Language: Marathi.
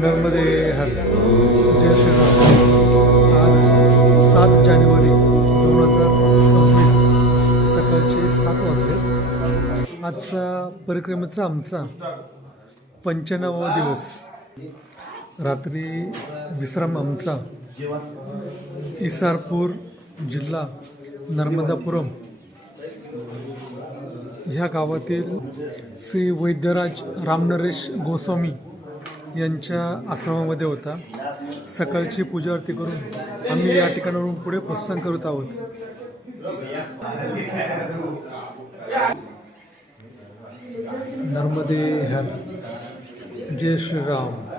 नर्मदे हर जय श्रीराम. आज 7 जानेवारी 2026 सकाळचे 7 वाजले. आजचा परिक्रमेचा आमचा 95वा दिवस. रात्री विश्राम आमचा इसारपूर जिल्हा नर्मदापुरम ह्या गावातील श्री वैद्यराज रामनरेश गोस्वामी यांच्या आश्रमामध्ये होता. सकाळची पूजा आरती करून आम्ही या ठिकाणावरून पुढे प्रस्थान करत आहोत. नर्मदे हर. जय श्रीराम.